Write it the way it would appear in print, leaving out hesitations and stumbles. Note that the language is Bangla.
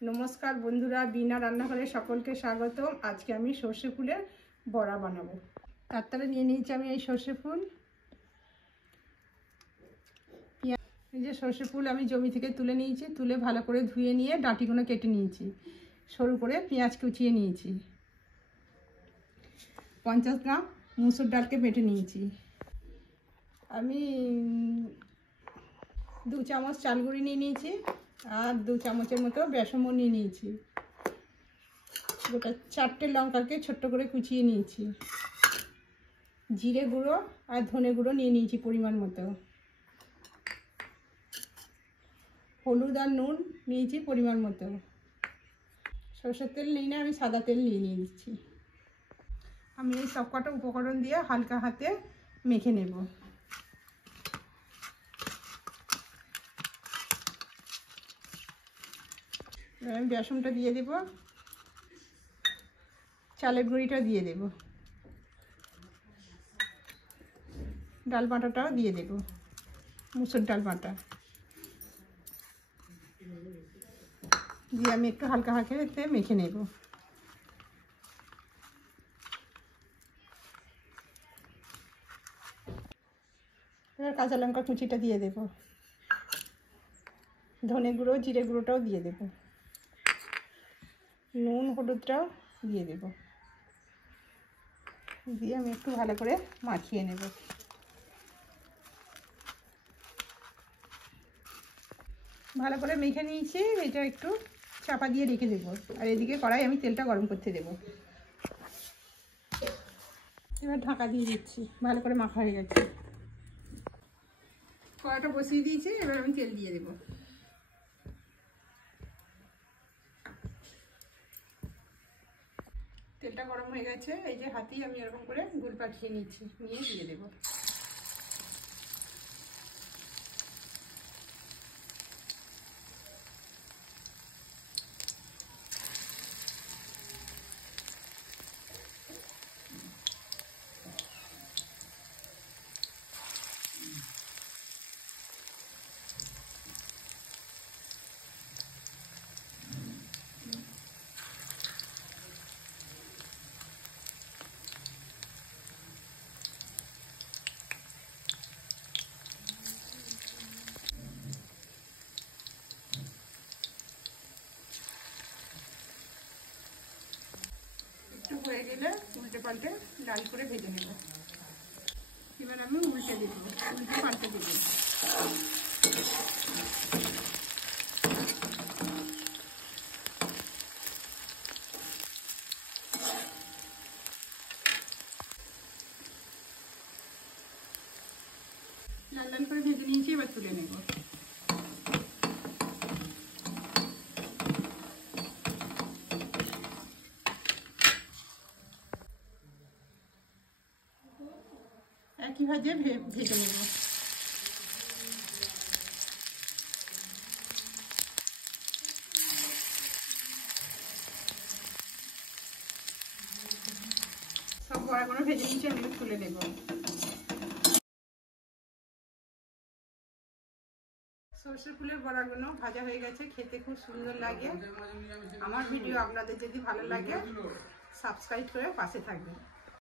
नमस्कार बंधुरा बीना रान्नाघरे सकलके स्वागतम। आज के आमी सर्षे फुलेर बड़ा बानाबो। तार तले निये निয়েছি আমি এই সরষে ফুল। এই যে সরষে ফুল আমি জমি থেকে তুলে নিয়েছি, তুলে ভালো করে ধুয়ে নিয়ে ডাঁটিগুলো কেটে নিয়েছি, সরু করে পেঁয়াজ কুচিয়ে নিয়েছি, 50 গ্রাম মুসুর ডালকে বেটে নিয়েছি। আমি 2 চামচ চাল গুঁড়ি নিয়ে নিয়েছি আর 2 চামচের মতো বেসন নিয়ে নিয়েছি। গোটা 4টে লঙ্কাকে ছোট্ট করে কুচিয়ে নিয়েছি। জিরে গুঁড়ো আর ধনে গুঁড়ো নিয়ে নিয়েছি পরিমাণ মতো। হলুদ আর নুন নিয়েছি পরিমাণ মতো। সরষের তেল নিই না, আমি সাদা তেল নিয়ে নিচ্ছি। আমি এই সব কটা উপকরণ দিয়ে হালকা হাতে মেখে নেব। আমি বেসনটা দিয়ে দেব, চালের গুঁড়িটা দিয়ে দেব, ডাল বাটাটাও দিয়ে দেব, মুসুর ডাল বাটা দিয়ে আমি একটু হালকা হাতে মেখে নেব। এবার কাঁচা লঙ্কা কুচিটা দিয়ে দেব, ধনে গুঁড়ো জিরে গুঁড়োটাও দিয়ে দেব, নুন হলুদটাও দিয়ে দেব, দিয়ে আমি একটু ভালো করে মাখিয়ে নেব। ভালো করে মেখে নিয়েছি, এটা একটু চাপা দিয়ে রেখে দেব। আর এদিকে কড়াই আমি তেলটা গরম করতে দেব। এবার ঢাকা দিয়ে দিচ্ছি, ভালো করে মাখা হয়ে গেছে। কড়াইটা বসিয়ে দিয়েছি, এবার আমি তেল দিয়ে দেব। তেলটা গরম হয়ে গেছে, এই যে হাতেই আমি এরকম করে গোল পাকিয়ে নিচ্ছি, নিয়ে দিয়ে দেব। হয়ে গেলে উল্টে পাল্টে লাল করে ভেজে নেব। এবার আমি উল্টে দেব, উল্টে পাল্টে দেব। লাল লাল করে ভেজে নিয়েছি, এবার তুলে নেব। একই ভাজে ভেজে নেব। সব বড়াগুলো ভেজে নিয়েছি, আমি তুলে নেব। সরষে ফুলের বড়াগুলো ভাজা হয়ে গেছে, খেতে খুব সুন্দর লাগে। আমার ভিডিও আপনাদের যদি ভালো লাগে সাবস্ক্রাইব করে পাশে থাকবেন।